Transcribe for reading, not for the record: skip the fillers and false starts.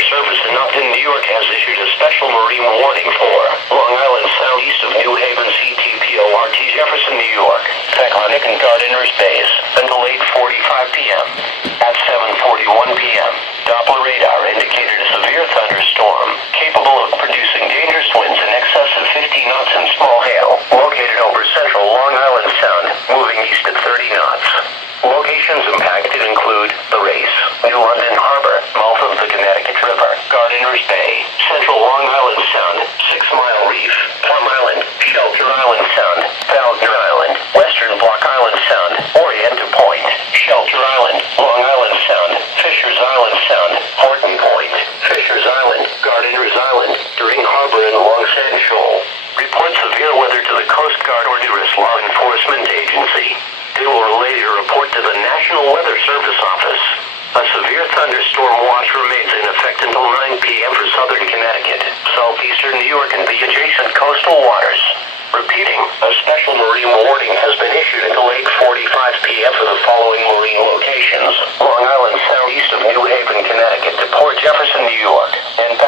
Weather Service in Upton, New York has issued a special marine warning for Long Island Sound east of New Haven, CTPORT, Jefferson, New York, Taconic and Gardner's Bays until 8:45 p.m. At 7:41 p.m., Doppler radar indicated a severe thunderstorm capable of producing dangerous winds in excess of 50 knots and small hail, located over central Long Island Sound, moving east at 30 knots. Locations impacted include The Race, New London Harbor, mouth of the Connecticut River, Gardner's Bay, Central Long Island Sound, 6 Mile Reef, Plum Island, Shelter Island Sound, Falconer Island, Western Block Island Sound, Orienta Point, Shelter Island, Long Island Sound, Fisher's Island Sound, Horton Point, Fisher's Island, Gardner's Island, During Harbor and Long Sand Shoal. Report severe weather to the Coast Guard or nearest law enforcement agency. They will relay your report to the National Weather Service Office. A severe thunderstorm watch remains in effect until 9 p.m. for southern Connecticut, southeastern New York, and the adjacent coastal waters. Repeating, a special marine warning has been issued until 8:45 p.m. for the following marine locations: Long Island Sound east of New Haven, Connecticut to Port Jefferson, New York, and